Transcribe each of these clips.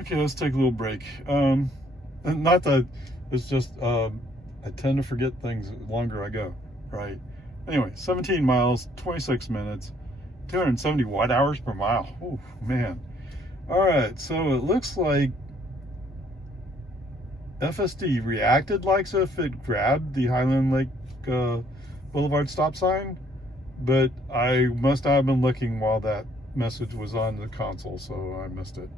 Okay, let's take a little break. And not that it's just I tend to forget things the longer I go, right? Anyway, 17 miles, 26 minutes, 270 watt hours per mile. Oh man. All right, so it looks like FSD reacted like as if it grabbed the Highland Lake Boulevard stop sign, but I must not have been looking while that message was on the console, so I missed it.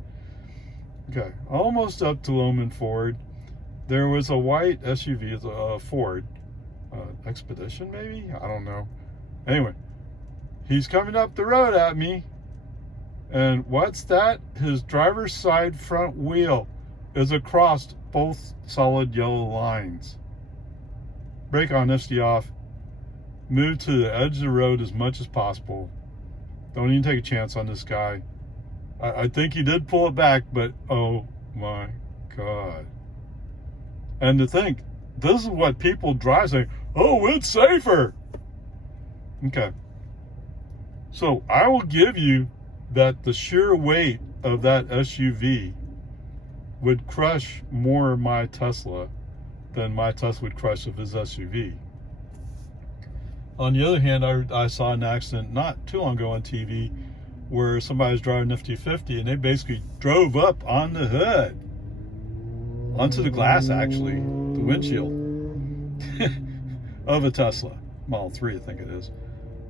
Okay, almost up to Loman Ford. There was a white SUV, it's a Ford Expedition, maybe? I don't know. Anyway, he's coming up the road at me, and what's that? His driver's side front wheel is across both solid yellow lines. Brake on, FD off. Move to the edge of the road as much as possible. Don't even take a chance on this guy. I think he did pull it back, but oh my God. And to think, this is what people drive saying, oh, it's safer. Okay. So I will give you that the sheer weight of that SUV would crush more of my Tesla than my Tesla would crush of his SUV. On the other hand, I saw an accident not too long ago on TV where somebody was driving an F-250 and they basically drove up on the hood, onto the glass actually, the windshield of a Tesla Model 3, I think it is.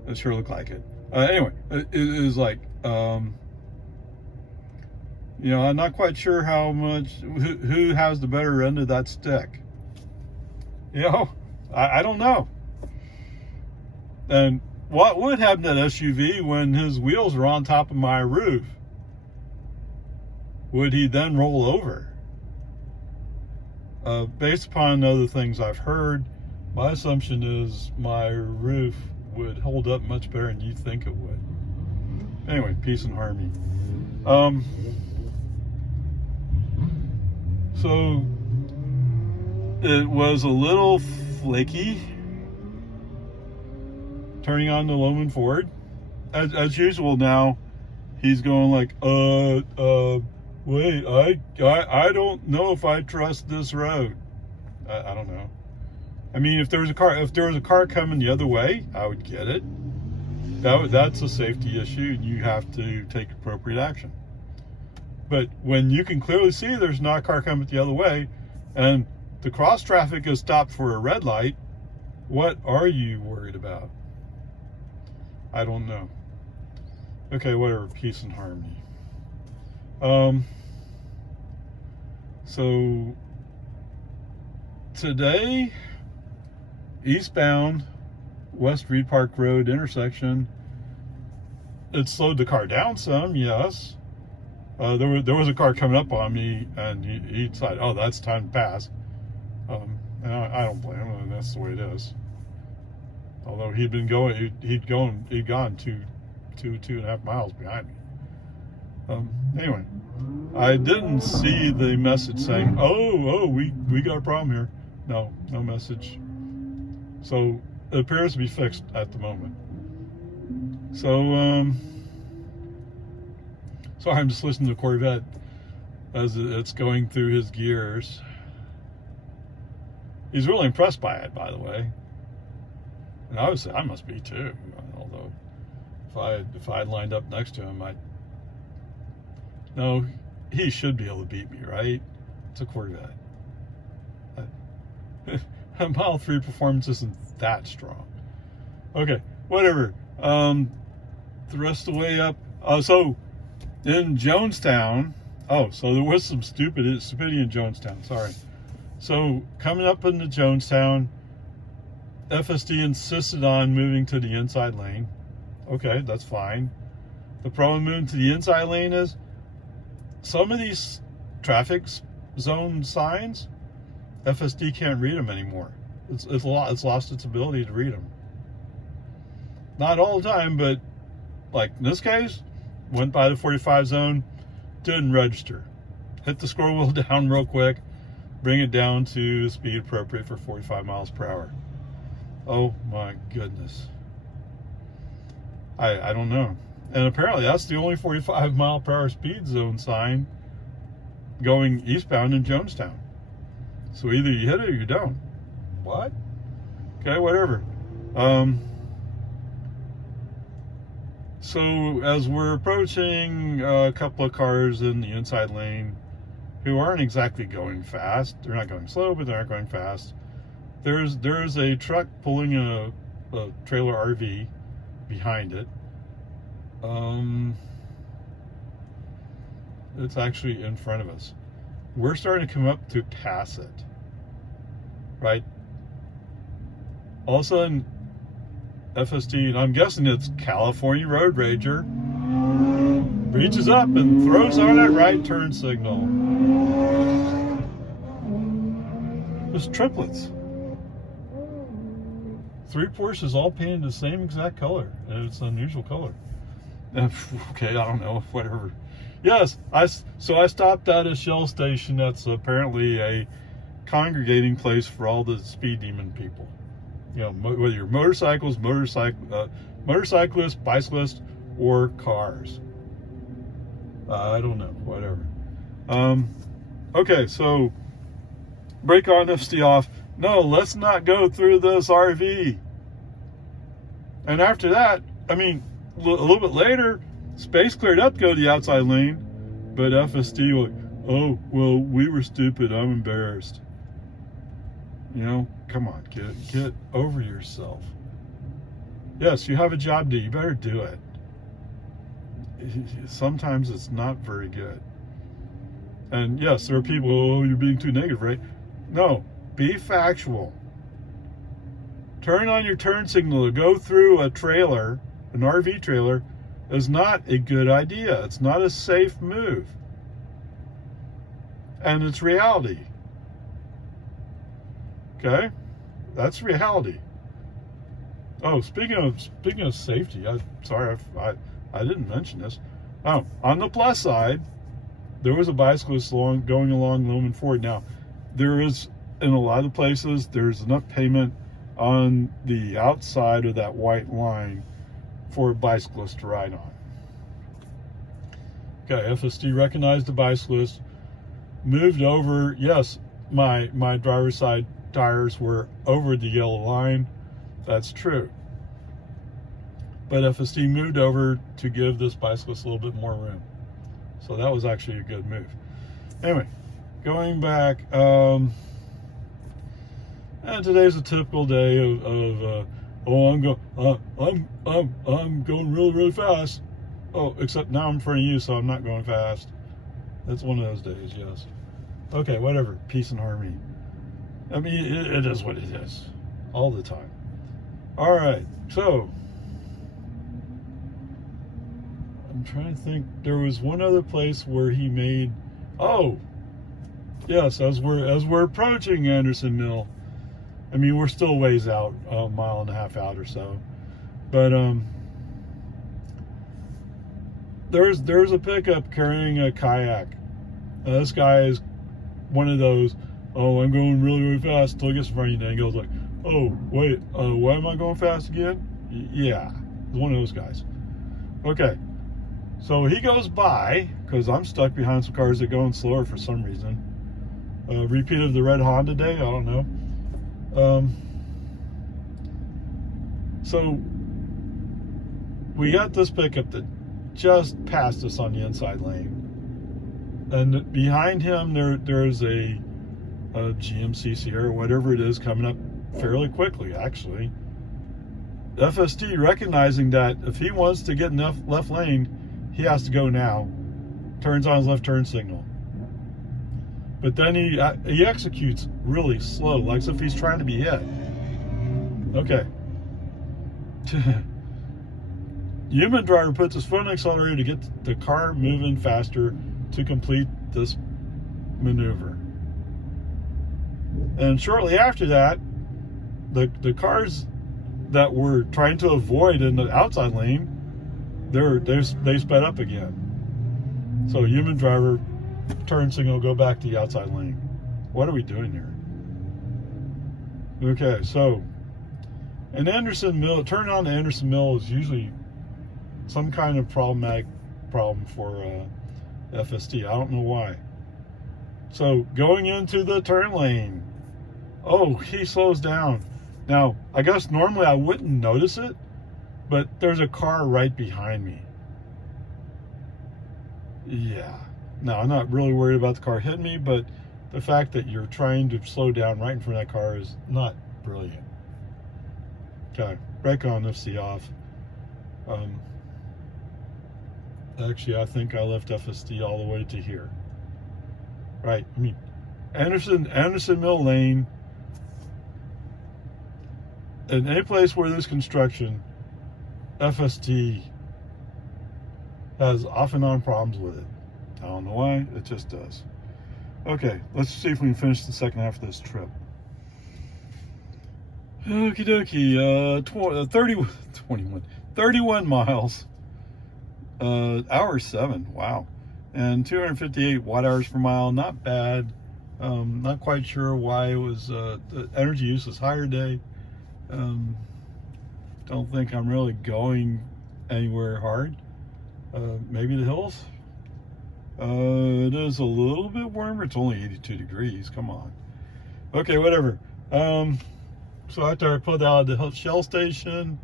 It sure looked like it. Anyway, it is like, I'm not quite sure how much, who has the better end of that stick. I don't know. And what would happen to that SUV when his wheels are on top of my roof? Would he then roll over? Based upon other things I've heard, my assumption is my roof would hold up much better than you think it would. Anyway, peace and harmony. So it was a little flaky turning on the Loman Ford. As usual now, he's going like, wait, I don't know if I trust this road. I don't know. I mean, if there was a car coming the other way, I would get it. That's a safety issue, and you have to take appropriate action. But when you can clearly see there's not a car coming the other way, and the cross traffic is stopped for a red light, what are you worried about? I don't know. Okay, whatever, peace and harmony. So today, eastbound West Reed Park Road intersection, it slowed the car down some, yes. There was a car coming up on me, and he decided, oh, that's time to pass. And I don't blame him, and that's the way it is. Although he'd gone 2.5 miles behind me. Anyway, I didn't see the message saying, oh, we got a problem here. No message. So it appears to be fixed at the moment. So, sorry, I'm just listening to the Corvette as it's going through his gears. He's really impressed by it, by the way. And I would say I must be too. Although, if I had lined up next to him, no, he should be able to beat me, right? It's a Corvette. A Model 3 performance isn't that strong. Okay, whatever. The rest of the way up. So in Jonestown. So there was some stupidity in Jonestown. Sorry. So coming up into Jonestown, FSD insisted on moving to the inside lane. Okay, that's fine. The problem moving to the inside lane is some of these traffic zone signs, FSD can't read them anymore. It's lost its ability to read them. Not all the time, but like in this case, went by the 45 zone, didn't register. Hit the scroll wheel down real quick, bring it down to the speed appropriate for 45 miles per hour. Oh my goodness. I don't know. And apparently that's the only 45 mile per hour speed zone sign going eastbound in Jonestown. So either you hit it or you don't. What? Okay, whatever. So as we're approaching a couple of cars in the inside lane who aren't exactly going fast, they're not going slow, but they aren't going fast. There's a truck pulling a trailer RV behind it. It's actually in front of us. We're starting to come up to pass it, right? All of a sudden, FST, and I'm guessing it's California Road Rager, reaches up and throws on that right turn signal. There's triplets. 3 Porsches all painted the same exact color, and it's an unusual color. Okay, I don't know, whatever. Yes, so I stopped at a Shell station that's apparently a congregating place for all the speed demon people. You know, whether you're motorcyclists, bicyclists, or cars. I don't know, whatever. Okay, so brake on, FST off. No, let's not go through this RV. And after that, I mean, a little bit later, space cleared up to go to the outside lane, but FST was like, oh, well, we were stupid, I'm embarrassed. You know, come on, get over yourself. Yes, you have a job to do, you better do it. Sometimes it's not very good. And yes, there are people, oh, you're being too negative, right? No, be factual. Turn on your turn signal to go through a trailer, an RV trailer, is not a good idea. It's not a safe move. And it's reality. Okay? That's reality. Oh, speaking of safety, I didn't mention this. Oh, on the plus side, there was a bicyclist going along Loman Ford. Now, there is, in a lot of places, there's enough pavement on the outside of that white line for a bicyclist to ride on. Okay, FSD recognized the bicyclist, moved over. Yes, my driver's side tires were over the yellow line. That's true. But FSD moved over to give this bicyclist a little bit more room. So that was actually a good move. Anyway, going back, and today's a typical day of I'm going really, really fast. Oh, except now I'm in front of you, so I'm not going fast. That's one of those days, yes. Okay, whatever. Peace and harmony. I mean, it is what it is. All the time. All right, so I'm trying to think. There was one other place where he made. Oh, yes. As we're approaching Anderson Mill. I mean, we're still ways out, a mile and a half out or so. But there's a pickup carrying a kayak. This guy is one of those. Oh, I'm going really, really fast until he gets in front of you, and he goes like, oh, wait, why am I going fast again? Yeah, he's one of those guys. Okay, so he goes by, because I'm stuck behind some cars that are going slower for some reason. Repeat of the red Honda day, I don't know. So we got this pickup that just passed us on the inside lane, and behind him there's a GMC Sierra, whatever it is, coming up fairly quickly, actually. FST recognizing that if he wants to get enough left lane, he has to go now. Turns on his left turn signal. But then he executes really slow, like as if he's trying to be hit. Okay. Human driver puts his foot on the accelerator to get the car moving faster to complete this maneuver. And shortly after that, the cars that were trying to avoid in the outside lane, they sped up again. So human driver, turn signal, go back to the outside lane. What are we doing here? Okay, so an Anderson Mill, turn on the Anderson Mill is usually some kind of problem for FST. I don't know why. So going into the turn lane, oh, he slows down. Now, I guess normally I wouldn't notice it, but there's a car right behind me. Yeah. Now, I'm not really worried about the car hitting me, but the fact that you're trying to slow down right in front of that car is not brilliant. Okay, brake on, FSD off. Actually, I think I left FSD all the way to here. Right, I mean, Anderson Mill Lane, in any place where there's construction, FSD has off and on problems with it. I don't know why, it just does. Okay, let's see if we can finish the second half of this trip. Okie dokie, 31 miles, hour 7, wow. And 258 watt hours per mile, not bad. Not quite sure why it was, the energy use is higher today. Don't think I'm really going anywhere hard. Maybe the hills. It is a little bit warmer. It's only 82 degrees. Come on. Okay, whatever. So after I pulled out of the Shell station,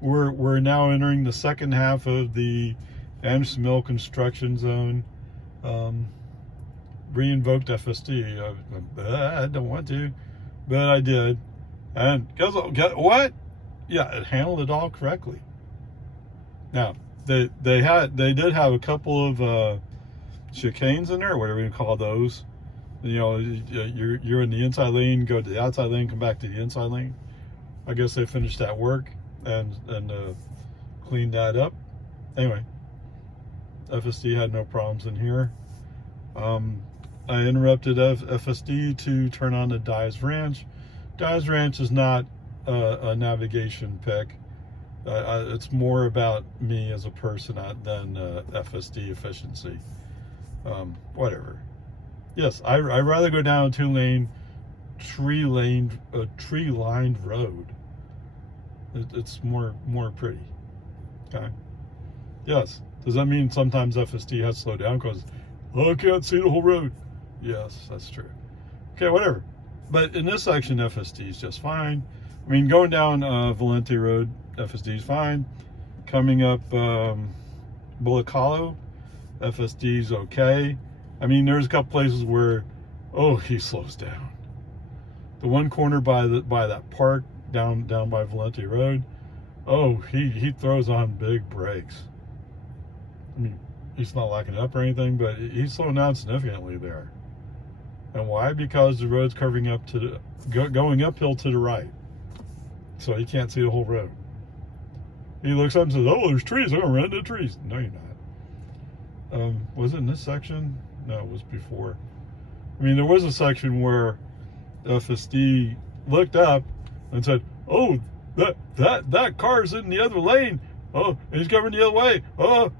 we're now entering the second half of the Anderson Mill construction zone. Re-invoked FSD. I don't want to, but I did. And guess what? Yeah, it handled it all correctly. Now they did have a couple of chicanes in there, whatever you call those. You know, you're in the inside lane, go to the outside lane, come back to the inside lane. I guess they finished that work and cleaned that up. Anyway, FSD had no problems in here. I interrupted FSD to turn on the Dyes Ranch. Dyes Ranch is not a navigation pick. It's more about me as a person than FSD efficiency. Whatever. Yes, I'd rather go down a two-lane, tree-lined road. It's more pretty. Okay. Yes. Does that mean sometimes FSD has to slow down because I can't see the whole road? Yes, that's true. Okay, whatever. But in this section, FSD is just fine. I mean, going down Valente Road, FSD is fine. Coming up Bullock Hollow, FSD is okay. I mean, there's a couple places where, oh, he slows down. The one corner by that park down by Valente Road, oh, he throws on big brakes. I mean, he's not locking up or anything, but he's slowing down significantly there. And why? Because the road's curving up to going uphill to the right, so he can't see the whole road. He looks up and says, "Oh, there's trees. I'm gonna run into the trees." No, you're not. Was it in this section? No, it was before. I mean, there was a section where FSD looked up and said, "Oh, that car's in the other lane. Oh, and he's coming the other way. Oh."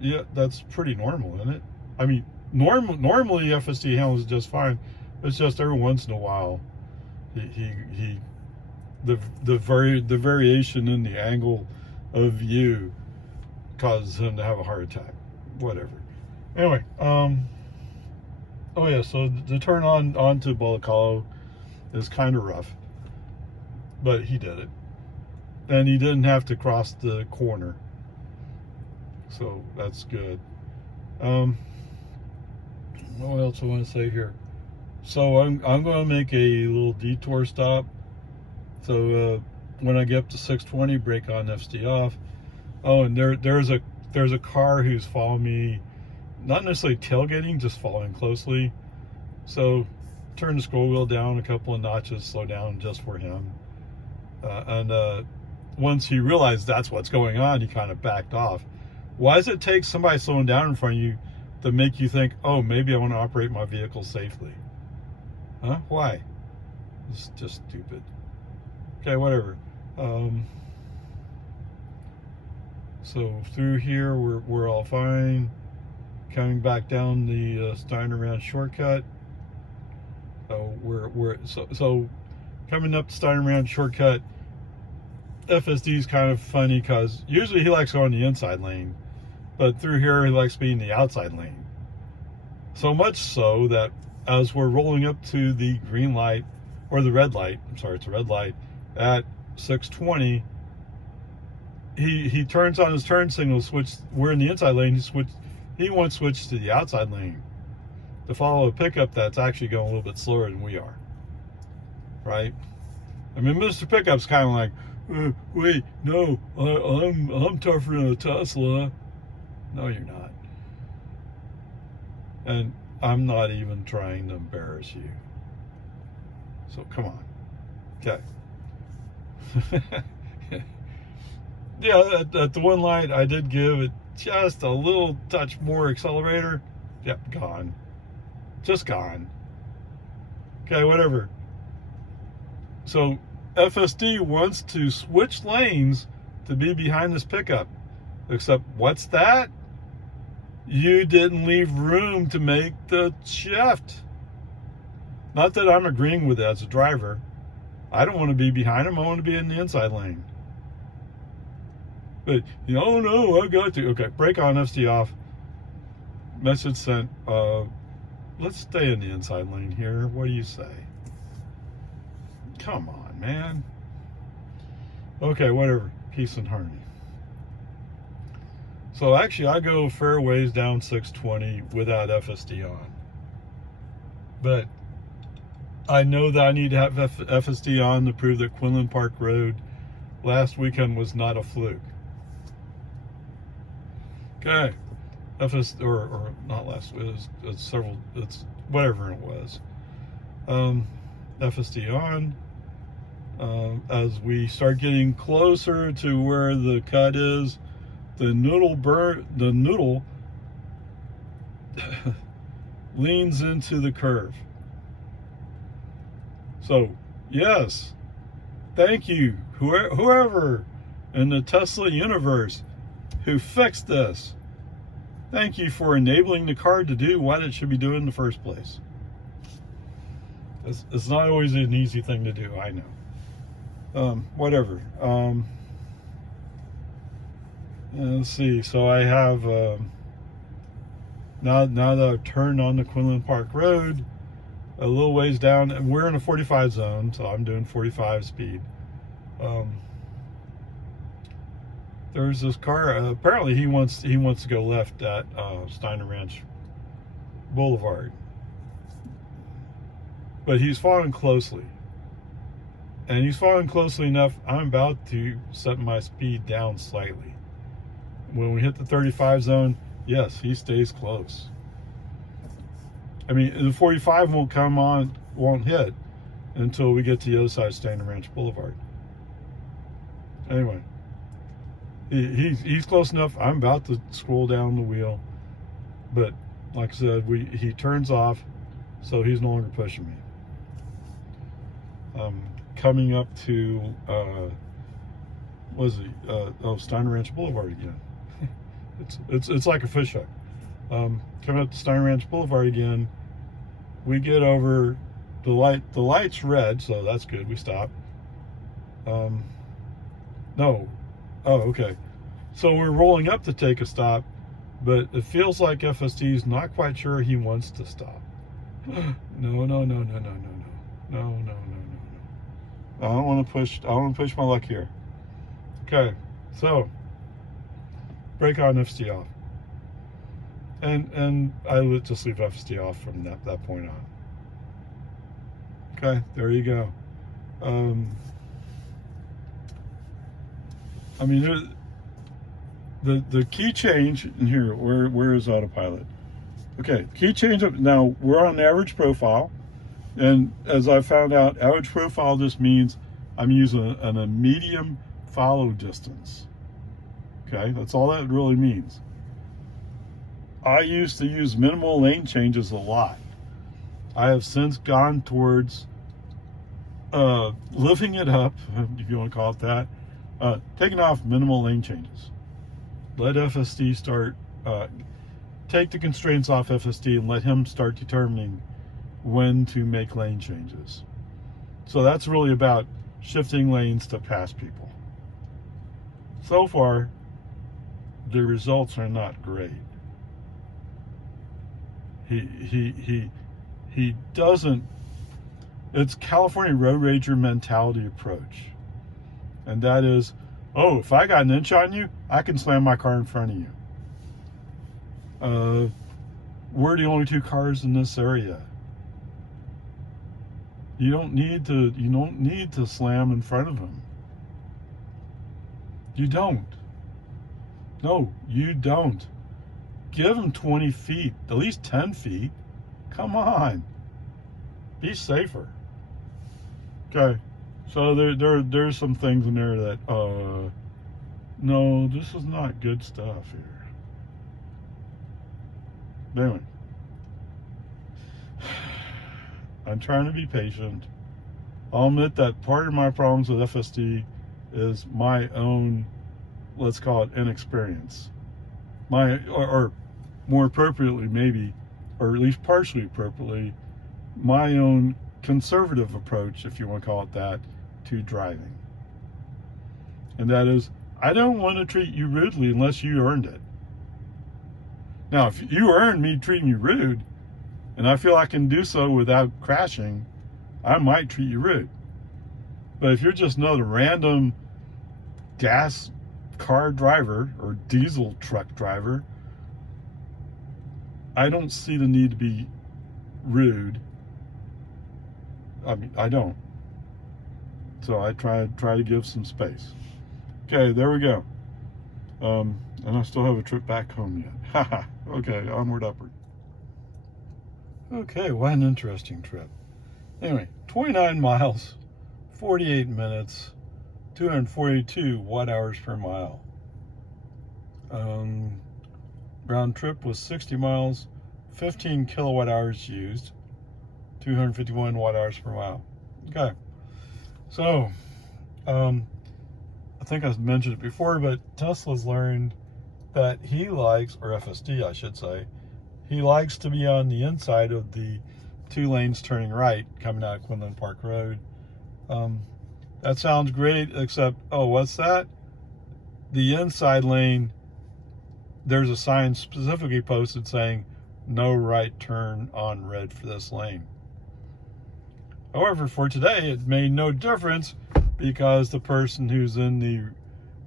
Yeah, that's pretty normal, isn't it? I mean, normally FSD handles it just fine. It's just every once in a while, the variation in the angle of view causes him to have a heart attack. Whatever. Anyway, oh yeah, so the turn onto Bullock Hollow is kind of rough, but he did it, and he didn't have to cross the corner. So that's good. What else I want to say here? So I'm going to make a little detour stop. So when I get up to 620, brake on, FSD off. Oh, and there's a car who's following me, not necessarily tailgating, just following closely. So turn the scroll wheel down a couple of notches, slow down just for him. And once he realized that's what's going on, he kind of backed off. Why does it take somebody slowing down in front of you to make you think, oh, maybe I want to operate my vehicle safely? Huh? Why? It's just stupid. Okay, whatever. So through here, we're all fine. Coming back down the Steiner Ranch shortcut. So coming up the Steiner Ranch shortcut, FSD is kind of funny because usually he likes going the inside lane, but through here he likes being the outside lane. So much so that as we're rolling up to the green light, or the red light, I'm sorry, it's a red light, at 6:20, he turns on his turn signal, we're in the inside lane, he wants to switch to the outside lane to follow a pickup that's actually going a little bit slower than we are, right? I mean, Mr. Pickup's kind of like, wait, no, I'm tougher than a Tesla. No, you're not. And I'm not even trying to embarrass you. So come on. Okay. Yeah, at the one light, I did give it just a little touch more accelerator. Yep, gone. Just gone. Okay, whatever. So FSD wants to switch lanes to be behind this pickup. Except, what's that? You didn't leave room to make the shift. Not that I'm agreeing with it as a driver. I don't want to be behind him. I want to be in the inside lane. But, oh no, I got to. Okay, brake on, FSD off. Message sent. Let's stay in the inside lane here. What do you say? Come on, man. Okay, whatever. Peace and harmony. So actually, I go fairways down 620 without FSD on. But I know that I need to have FSD on to prove that Quinlan Park Road last weekend was not a fluke. Okay. Or not last week, it's whatever it was. FSD on. As we start getting closer to where the cut is, the noodle leans into the curve. So, yes, thank you, whoever in the Tesla universe who fixed this. Thank you for enabling the car to do what it should be doing in the first place. It's not always an easy thing to do, I know. Whatever. Let's see. So I have now that I've turned on the Quinlan Park Road, a little ways down, and we're in a 45 zone, so I'm doing 45 speed. There's this car. Apparently, he wants to go left at Steiner Ranch Boulevard, but he's following closely, and he's following closely enough. I'm about to set my speed down slightly. When we hit the 35 zone, yes, he stays close. I mean, the 45 won't hit until we get to the other side of Steiner Ranch Boulevard. Anyway. He's close enough. I'm about to scroll down the wheel, but like I said, he turns off, so he's no longer pushing me. Coming up to Steiner Ranch Boulevard again. it's like a fishhook. Coming up to Steiner Ranch Boulevard again, we get over the light. The light's red, so that's good. We stop. No. Oh, okay. So we're rolling up to take a stop, but it feels like FSD is not quite sure he wants to stop. No. I don't want to push my luck here. Okay, so brake on, FSD off, and I just leave FSD off from that point on. Okay, there you go. I mean, the key change in here. Where is autopilot? Okay, key change up. Now we're on average profile, and as I found out, average profile just means I'm using a medium follow distance. Okay, that's all that really means. I used to use minimal lane changes a lot. I have since gone towards lifting it up, if you want to call it that. Taking off minimal lane changes. Let FSD start, take the constraints off FSD and let him start determining when to make lane changes. So that's really about shifting lanes to pass people. So far, the results are not great. he doesn't, it's California road rager mentality approach. And that is, oh, if I got an inch on you, I can slam my car in front of you. We're the only two cars in this area. You don't need to slam in front of him. You don't. No, you don't. Give him 20 feet, at least 10 feet. Come on. Be safer. Okay. So there's some things in there that no, this is not good stuff here. But anyway. I'm trying to be patient. I'll admit that part of my problems with FSD is my own, let's call it inexperience. Or more appropriately maybe, or at least partially appropriately, my own conservative approach, if you want to call it that, to driving. And that is, I don't want to treat you rudely unless you earned it. Now, if you earned me treating you rude, and I feel I can do so without crashing, I might treat you rude. But if you're just another random gas car driver or diesel truck driver, I don't see the need to be rude. I mean, I don't. So I try to give some space. Okay, there we go. And I still have a trip back home yet. Haha. Okay, onward, upward. Okay, what an interesting trip. Anyway, 29 miles, 48 minutes, 242 watt-hours per mile. Round trip was 60 miles, 15 kilowatt-hours used, 251 watt-hours per mile. Okay, so I think I mentioned it before, but Tesla's learned that he likes, or FSD I should say, he likes to be on the inside of the 2 lanes turning right coming out of Quinlan Park Road. That sounds great, except, oh, what's that? The inside lane, there's a sign specifically posted saying, no right turn on red for this lane. However, for today, it made no difference because the person who's in the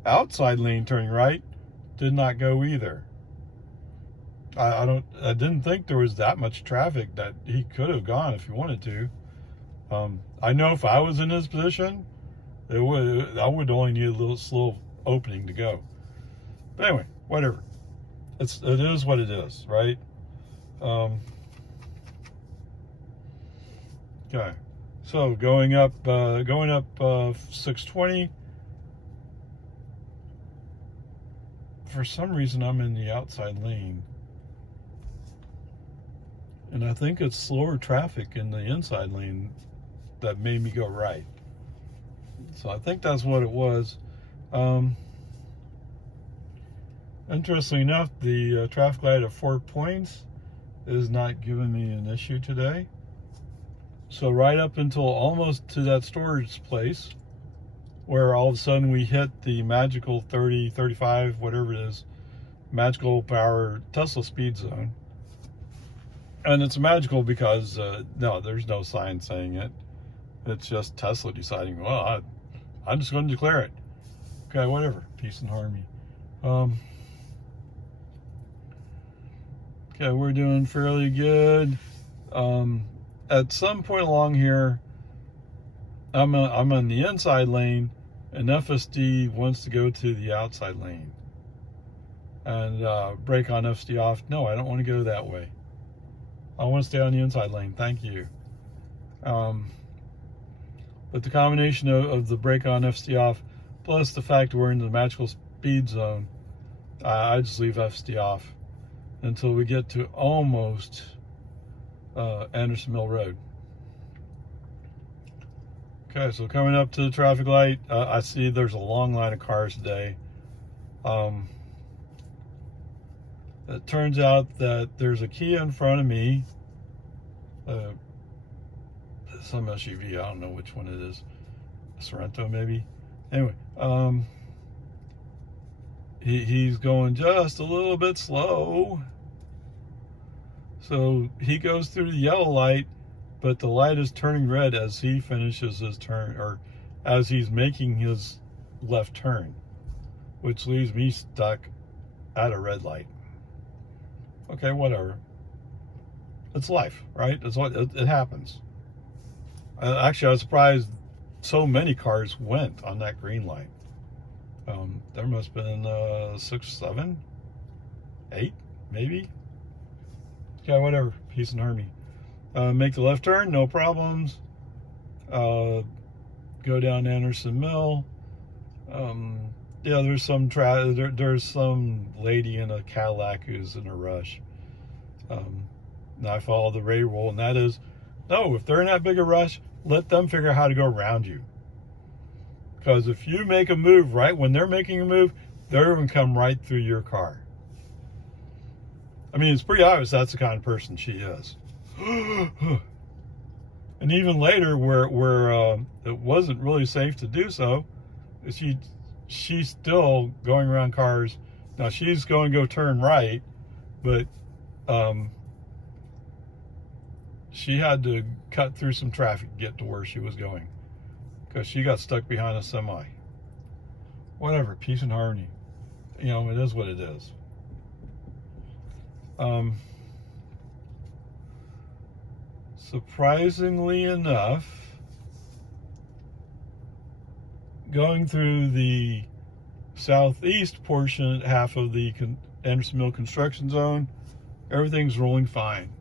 outside lane turning right did not go either. I didn't think there was that much traffic that he could have gone if he wanted to. I know if I was in his position, I would only need a little slow opening to go. But anyway, whatever. It is what it is, right? Okay. So going up 620. For some reason, I'm in the outside lane. And I think it's slower traffic in the inside lane that made me go right. So I think that's what it was. Interestingly enough, the traffic light at 4 points is not giving me an issue today. So right up until almost to that storage place, where all of a sudden we hit the magical 30, 35, whatever it is, magical power Tesla speed zone. And it's magical because, no, there's no sign saying it. It's just Tesla deciding, well, I'm just going to declare it. Okay, whatever. Peace and harmony. Okay, we're doing fairly good. At some point along here, I'm on the inside lane, and FSD wants to go to the outside lane. And brake on FSD off. No, I don't want to go that way. I want to stay on the inside lane. Thank you. But the combination of the brake on FSD off, plus the fact we're in the magical speed zone, I just leave FSD off until we get to almost Anderson Mill Road. Okay, so coming up to the traffic light, I see there's a long line of cars today. It turns out that there's a Kia in front of me, some SUV, I don't know which one it is, Sorrento maybe. Anyway, he's going just a little bit slow. So he goes through the yellow light, but the light is turning red as he finishes his turn, or as he's making his left turn, which leaves me stuck at a red light. Okay, whatever. It's life, right? It's what it happens. Actually, I was surprised so many cars went on that green light. There must have been 6, 7, 8, maybe. Yeah, whatever. Peace and harmony. Make the left turn, no problems. Go down Anderson Mill. Yeah, there's some there's some lady in a Cadillac who's in a rush. And I follow the Ray rule, and that is, no, if they're in that big a rush, let them figure out how to go around you. Because if you make a move right when they're making a move, they're going to come right through your car. I mean, it's pretty obvious that's the kind of person she is. And even later, where it wasn't really safe to do so, she's still going around cars. Now she's going to go turn right, but she had to cut through some traffic to get to where she was going, because she got stuck behind a semi. Whatever, peace and harmony. You know, it is what it is. Surprisingly enough, going through the southeast portion, half of the Anderson Mill construction zone, everything's rolling fine.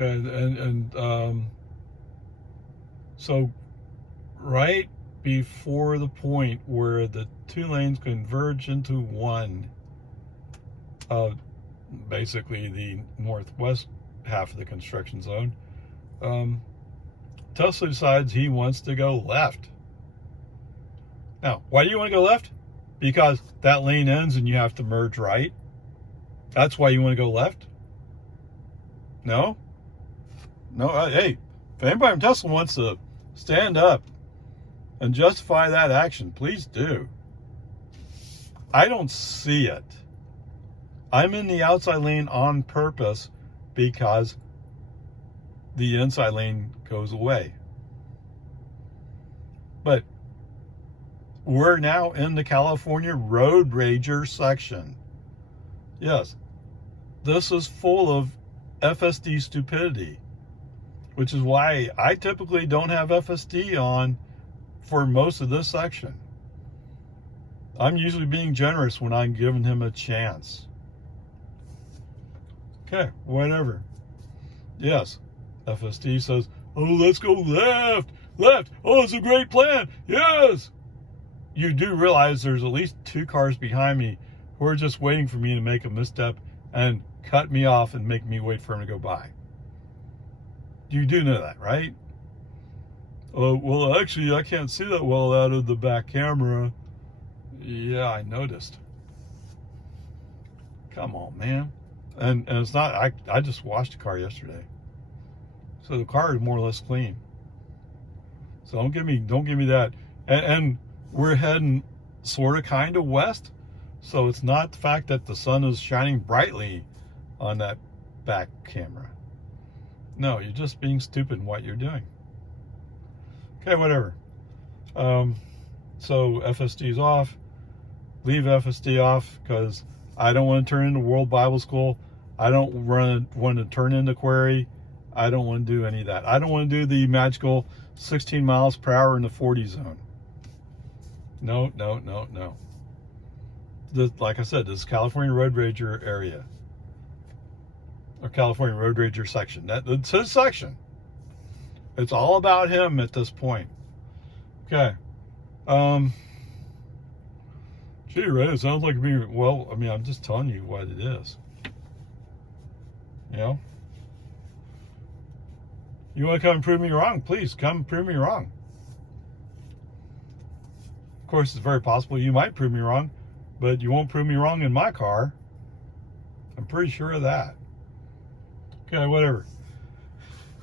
Okay, and so right before the point where the two lanes converge into one, basically the northwest half of the construction zone, Tesla decides he wants to go left. Now, why do you want to go left? Because that lane ends and you have to merge right. That's why you want to go left? No? No, hey, if anybody from Tesla wants to stand up and justify that action, please do. I don't see it. I'm in the outside lane on purpose because the inside lane goes away. But we're now in the California road rager section. Yes, this is full of FSD stupidity, which is why I typically don't have FSD on for most of this section. I'm usually being generous when I'm giving him a chance. Okay, whatever. Yes, FSD says, oh, let's go left. Oh, it's a great plan. Yes. You do realize there's at least 2 cars behind me who are just waiting for me to make a misstep and cut me off and make me wait for him to go by. You do know that, right? Oh, well, actually, I can't see that well out of the back camera. Yeah, I noticed. Come on, man. And it's not, I just washed the car yesterday. So the car is more or less clean. So don't give me that. And we're heading sort of kind of west. So it's not the fact that the sun is shining brightly on that back camera. No, you're just being stupid in what you're doing. Okay, whatever. So FSD's off. Leave FSD off because I don't want to turn into World Bible School. I don't want to turn into Query. I don't want to do any of that. I don't want to do the magical 16 miles per hour in the 40 zone. No. Like I said, this is California Road Rager area. Or California Road Rager section. It's his section. It's all about him at this point. Okay. Gee, Ray, it sounds like me. Well, I mean, I'm just telling you what it is. You know? You want to come and prove me wrong? Please, come and prove me wrong. Of course, it's very possible you might prove me wrong, but you won't prove me wrong in my car. I'm pretty sure of that. Okay, whatever.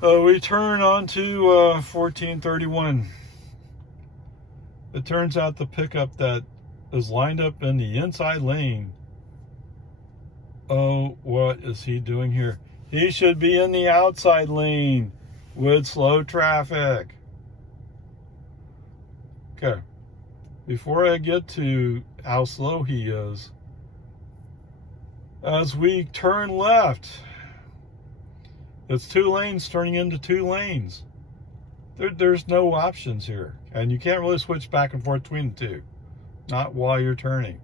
We turn on to 1431. It turns out the pickup that is lined up in the inside lane Oh, what is he doing here? He should be in the outside lane with slow traffic. Okay. Before I get to how slow he is, as we turn left, it's 2 lanes turning into 2 lanes. There's no options here. And you can't really switch back and forth between the two. Not while you're turning.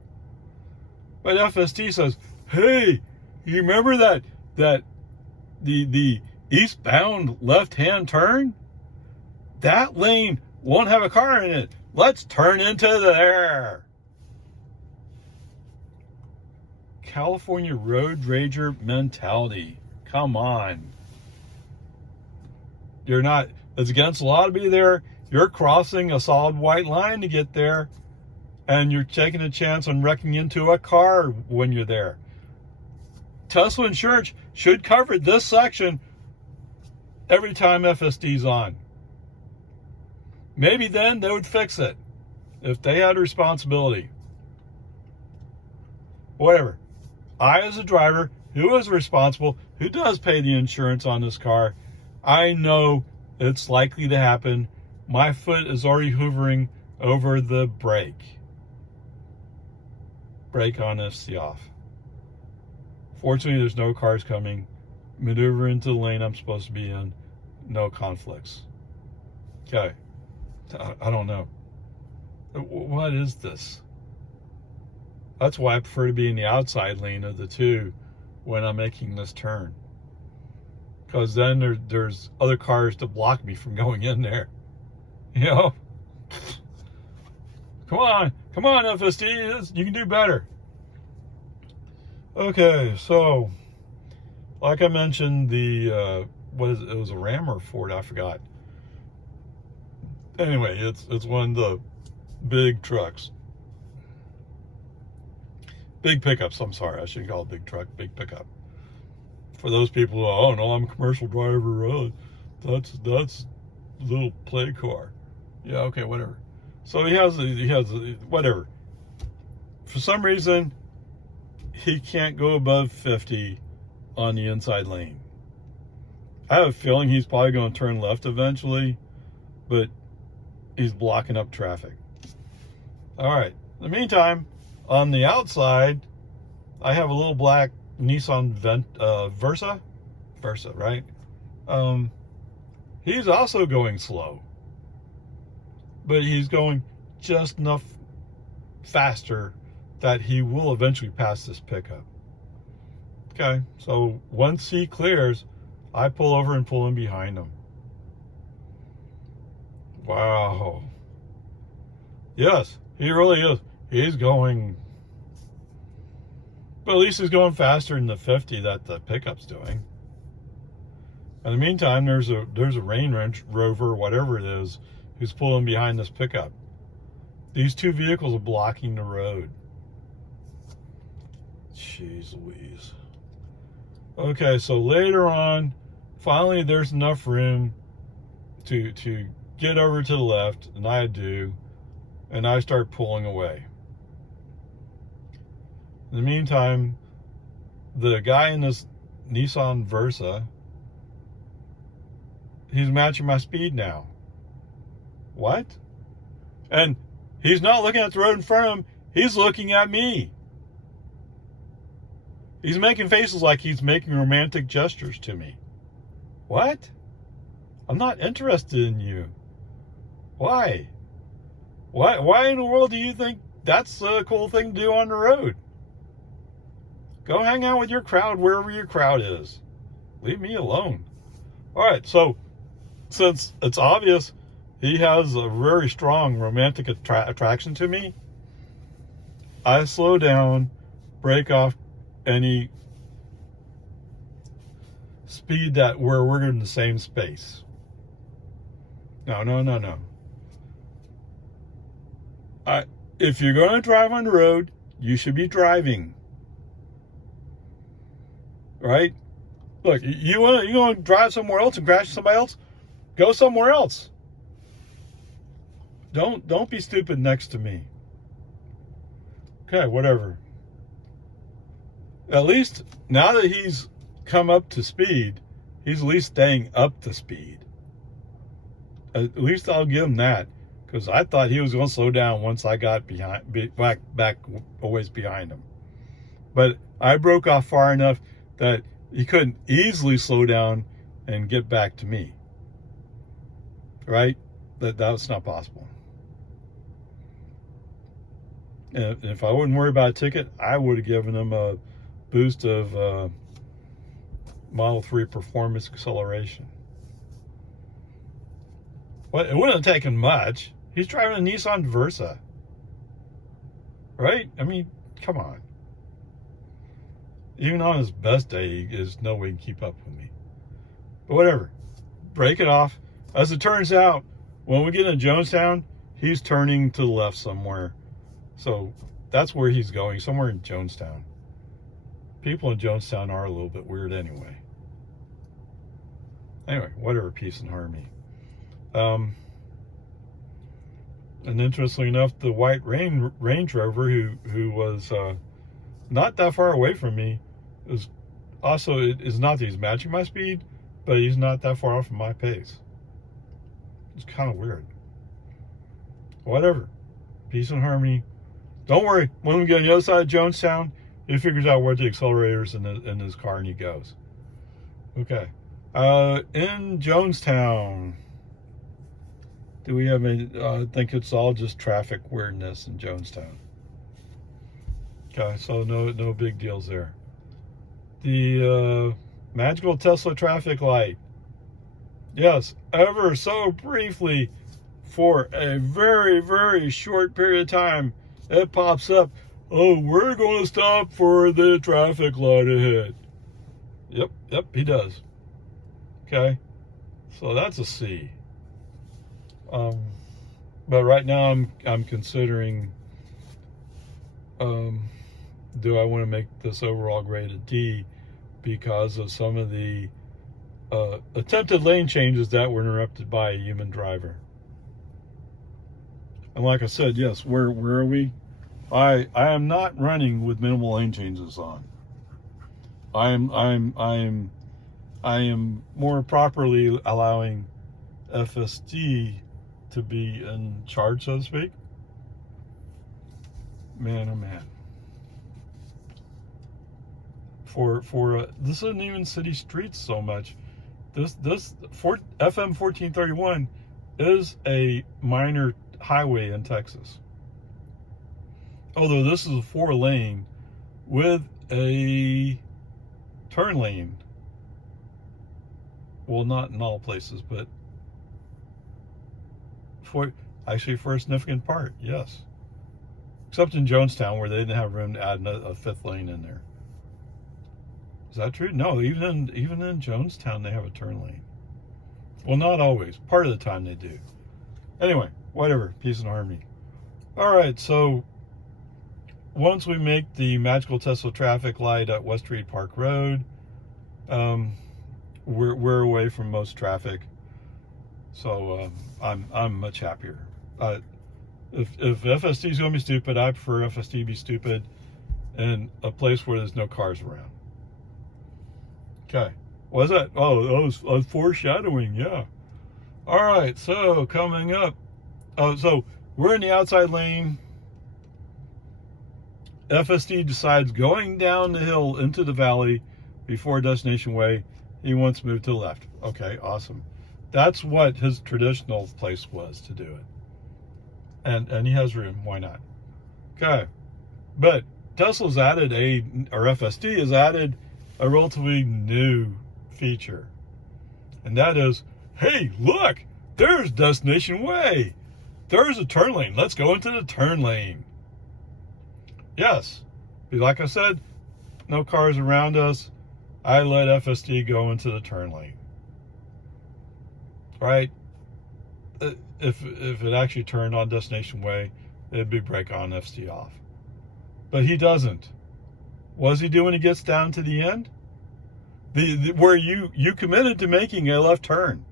But FST says, hey, you remember that the eastbound left-hand turn? That lane won't have a car in it. Let's turn into there. California road rager mentality. Come on. You're not, it's against the law to be there. You're crossing a solid white line to get there, and you're taking a chance on wrecking into a car when you're there. Tesla insurance should cover this section every time FSD's on. Maybe then they would fix it if they had responsibility. Whatever. I, as a driver who is responsible, who does pay the insurance on this car, I know it's likely to happen. My foot is already hovering over the brake. Brake on, FC off. Fortunately, there's no cars coming. Maneuver into the lane I'm supposed to be in. No conflicts. Okay. I don't know. What is this? That's why I prefer to be in the outside lane of the two when I'm making this turn. Because then there's other cars to block me from going in there. You know? Come on, FSD, you can do better. Okay, so like I mentioned, it was a Ram or Ford, I forgot. Anyway, it's one of the big trucks. Big pickups, I'm sorry, I shouldn't call it big truck, big pickup. For those people who, oh no, I'm a commercial driver, that's a little play car. Yeah, okay, whatever. So he has whatever. For some reason, he can't go above 50 on the inside lane. I have a feeling he's probably going to turn left eventually, but he's blocking up traffic. All right. In the meantime, on the outside, I have a little black Nissan Versa, right? He's also going slow, but he's going just enough faster that he will eventually pass this pickup. Okay, so once he clears, I pull over and pull in behind him. Wow. Yes, he really is. He's going, but at least he's going faster than the 50 that the pickup's doing. In the meantime, there's a Range Rover, whatever it is, who's pulling behind this pickup. These two vehicles are blocking the road. Jeez Louise. Okay, so later on, finally there's enough room to get over to the left, and I do, and I start pulling away. In the meantime, the guy in this Nissan Versa, he's matching my speed now. What? And he's not looking at the road in front of him, he's looking at me. He's making faces like he's making romantic gestures to me. What? I'm not interested in you. Why? Why in the world do you think that's a cool thing to do on the road? Go hang out with your crowd wherever your crowd is. Leave me alone. All right, so since it's obvious he has a very strong romantic attraction to me, I slow down, break off any speed that where we're in the same space. No. If you're going to drive on the road, you should be driving. Right? Look, you want to drive somewhere else and crash somebody else? Go somewhere else. Don't be stupid next to me. Okay, whatever. At least now that he's come up to speed, he's at least staying up to speed. At least I'll give him that, because I thought he was going to slow down once I got back a ways behind him. But I broke off far enough that he couldn't easily slow down and get back to me. Right? That's not possible. And if I wouldn't worry about a ticket, I would have given him a boost of Model 3 performance acceleration. Well, it wouldn't have taken much. He's driving a Nissan Versa. Right? I mean, come on. Even on his best day, there's no way he can keep up with me. But whatever. Break it off. As it turns out, when we get in Jonestown, he's turning to the left somewhere. So that's where he's going, somewhere in Jonestown. People in Jonestown are a little bit weird anyway. Anyway, whatever, peace and harmony. And interestingly enough, the white Range Rover, who was not that far away from me, is also, it is not that he's matching my speed, but he's not that far off of my pace. It's kind of weird. Whatever. Peace and harmony. Don't worry. When we get on the other side of Jonestown, he figures out where the accelerator's in his car and he goes. Okay. In Jonestown, do we have I think it's all just traffic weirdness in Jonestown. Okay, so no big deals there. The magical Tesla traffic light. Yes, ever so briefly, for a very, very short period of time, it pops up, oh, we're going to stop for the traffic light ahead. Yep, he does. Okay, so that's a C. But right now I'm considering, do I want to make this overall grade a D because of some of the attempted lane changes that were interrupted by a human driver. And like I said, yes, where are we? I am not running with minimal lane changes on. I am more properly allowing FSD to be in charge, so to speak. Man, oh man. For this isn't even city streets so much. This FM 1431 is a minor highway in Texas. Although this is a 4-lane with a turn lane. Well, not in all places, but for a significant part, yes. Except in Jonestown, where they didn't have room to add a 5th lane in there. Is that true? No, even in Jonestown, they have a turn lane. Well, not always. Part of the time they do. Anyway, whatever. Peace and harmony. All right, so once we make the magical Tesla traffic light at West Street Park Road, we're away from most traffic. So I'm much happier. If FSD is going to be stupid, I prefer FSD to be stupid in a place where there's no cars around. Okay. What's that? Oh, that was foreshadowing, yeah. All right, so coming up. Oh, so we're in the outside lane. FSD decides going down the hill into the valley before Destination Way, he wants to move to the left. Okay, awesome. That's what his traditional place was to do it. And he has room, why not? Okay. But Tesla's added or FSD has added a relatively new feature. And that is, hey, look, there's Destination Way. There's a turn lane. Let's go into the turn lane. Yes. Like I said, no cars around us. I let FSD go into the turn lane. Right? If it actually turned on Destination Way, it'd be brake on, FSD off. But he doesn't. What does he do when he gets down to the end? Where you committed to making a left turn.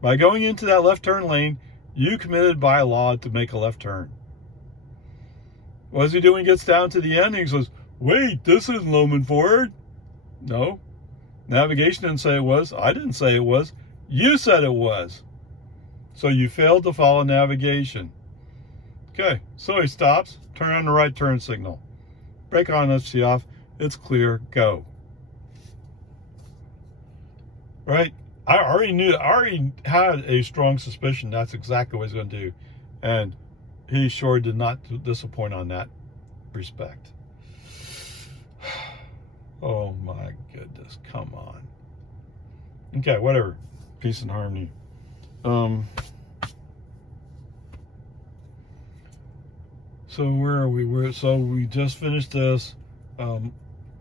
By going into that left turn lane, you committed by law to make a left turn. What does he do when he gets down to the end? He says, Wait, this isn't Loman Ford. No. Navigation didn't say it was. I didn't say it was. You said it was. So you failed to follow navigation. Okay, so he stops. Turn on the right turn signal. Brake on, FC off. It's clear. Go. Right? I already had a strong suspicion that's exactly what he's going to do. And he sure did not disappoint on that respect. Oh my goodness, come on. Okay, whatever. Peace and harmony. So where are we? So we just finished this.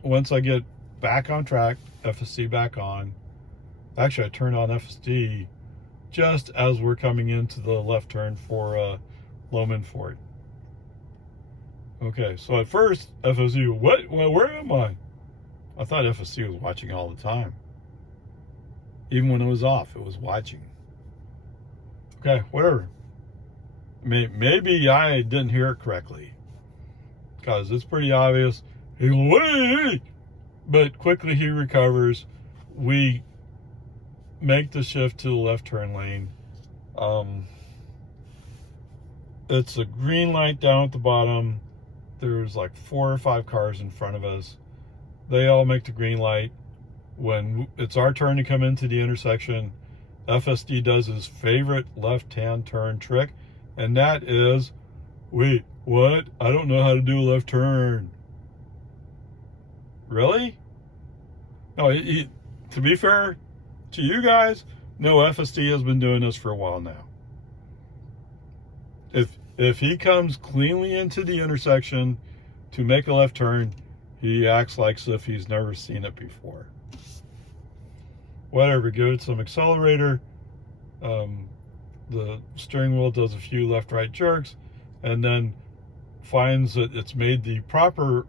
Once I get back on track, FSD back on. Actually, I turned on FSD just as we're coming into the left turn for Loman Ford. Okay, so at first, FSD, what? Well, where am I? I thought FSD was watching all the time. Even when it was off, it was watching. Okay, whatever. Maybe I didn't hear it correctly. Because it's pretty obvious. He wait! But quickly he recovers. We make the shift to the left turn lane. It's a green light down at the bottom. There's like 4 or 5 cars in front of us. They all make the green light. When it's our turn to come into the intersection, FSD does his favorite left-hand turn trick, and that is, wait, what? I don't know how to do a left turn. Really? No, to be fair to you guys, no, FSD has been doing this for a while now. If he comes cleanly into the intersection to make a left turn, he acts like as if he's never seen it before. Whatever, give it some accelerator. The steering wheel does a few left-right jerks, and then finds that it's made the proper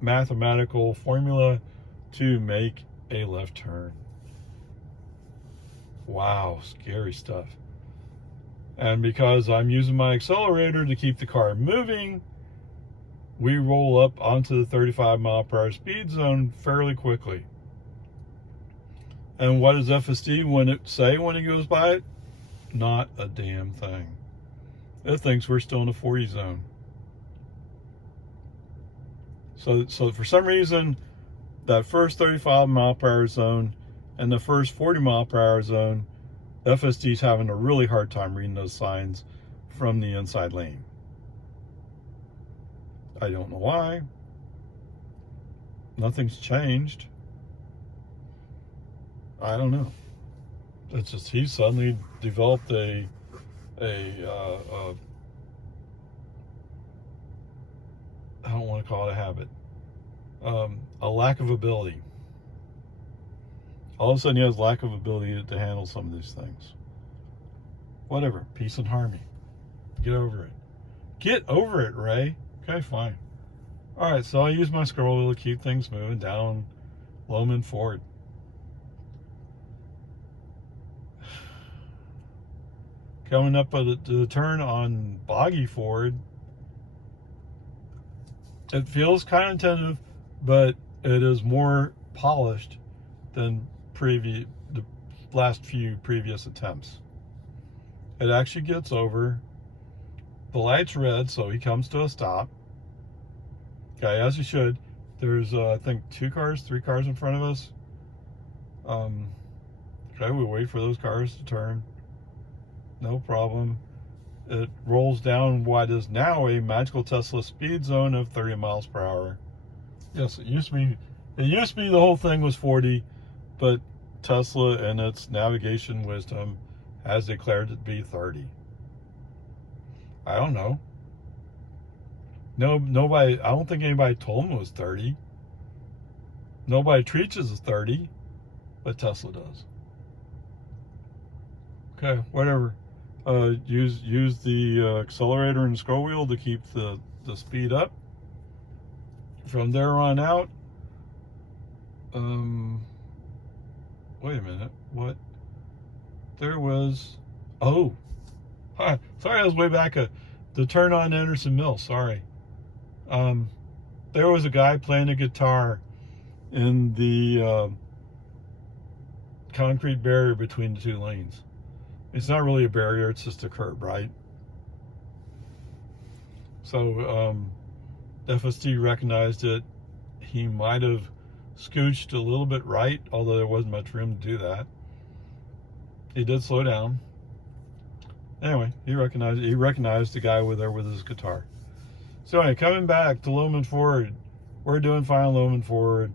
mathematical formula to make a left turn. Wow, scary stuff. And because I'm using my accelerator to keep the car moving, we roll up onto the 35 mile per hour speed zone fairly quickly. And what does FSD say when it goes by it? Not a damn thing. It thinks we're still in the 40 zone. So for some reason, that first 35 mile per hour zone and the first 40 mile per hour zone, FSD's having a really hard time reading those signs from the inside lane. I don't know why. Nothing's changed. I don't know. It's just he suddenly developed I don't want to call it a habit. A lack of ability. All of a sudden he has lack of ability to handle some of these things. Whatever. Peace and harmony. Get over it. Get over it, Ray. Okay, fine. Alright, so I use my scroll wheel to keep things moving down Loman Ford. Coming up at the turn on Boggy Ford, it feels kind of tentative, but it is more polished than the last few previous attempts. It actually gets over. The light's red, so he comes to a stop. Okay, as he should. There's, I think, 3 cars in front of us. Okay, we wait for those cars to turn. No problem. It rolls down what is now a magical Tesla speed zone of 30 miles per hour. Yes, it used to be the whole thing was 40, but Tesla in its navigation wisdom has declared it to be 30. I don't know. Nobody, I don't think anybody told him it was 30. Nobody treats it as 30, but Tesla does. Okay, whatever. Use the accelerator and scroll wheel to keep the speed up. From there on out, wait a minute, what? There was, oh, hi, sorry, I was way back the turn on Anderson Mill, sorry. there was a guy playing a guitar in the concrete barrier between the two lanes. It's not really a barrier, it's just a curb, right? So FSD recognized it. He might have scooched a little bit right, although there wasn't much room to do that. He did slow down. Anyway, he recognized the guy there with his guitar. So anyway, coming back to Loman Ford, we're doing fine Loman Ford.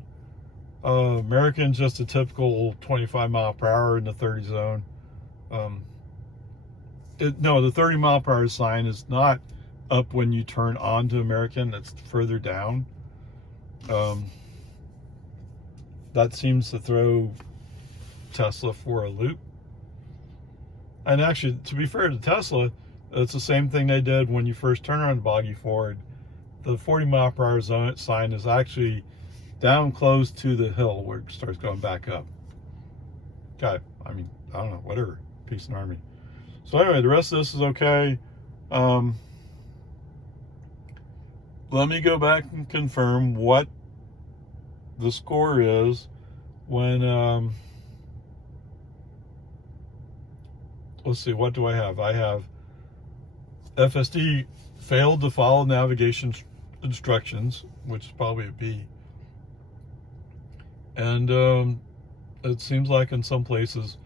American's just a typical 25 mile per hour in the 30 zone. No, the 30 mile per hour sign is not up when you turn onto American. It's further down. That seems to throw Tesla for a loop. And actually, to be fair to Tesla, it's the same thing they did when you first turn on Boggy Ford. The 40 mile per hour zone sign is actually down close to the hill where it starts going back up. Okay, I mean, I don't know, whatever. Peace and Army. So anyway, the rest of this is okay. Let me go back and confirm what the score is when, let's see, what do I have? I have FSD failed to follow navigation instructions, which is probably a B. And it seems like in some places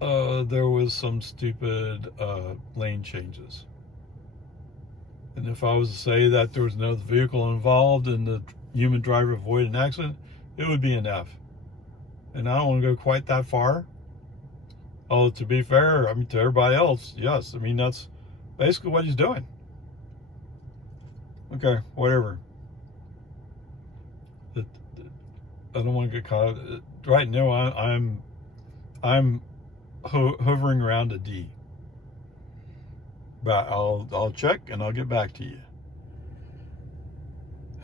there was some stupid lane changes. And if I was to say that there was another vehicle involved and the human driver avoided an accident, it would be an F. And I don't want to go quite that far. Oh, to be fair, I mean, to everybody else, yes. I mean, that's basically what he's doing. Okay, whatever. I don't want to get caught. Right now, I'm hovering around a D. But I'll check and I'll get back to you.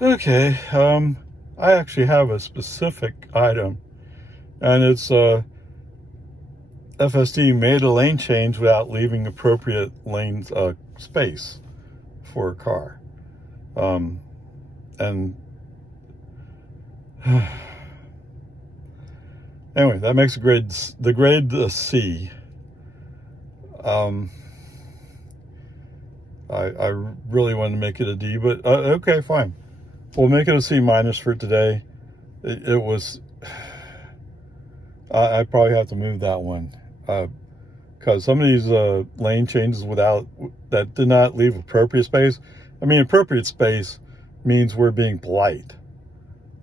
Okay, I actually have a specific item, and it's FSD made a lane change without leaving appropriate lanes space for a car, and anyway, that makes the grade C. I really wanted to make it a D, but okay, fine. We'll make it a C minus for today. It was, I probably have to move that one. Because some of these lane changes that did not leave appropriate space. I mean, appropriate space means we're being polite.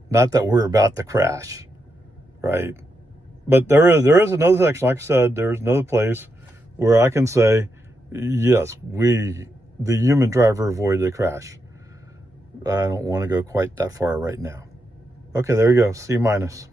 Not that we're about to crash, right? But there is another section, like I said, there's another place where I can say, yes, the human driver avoided a crash. I don't want to go quite that far right now. Okay, there you go, C minus.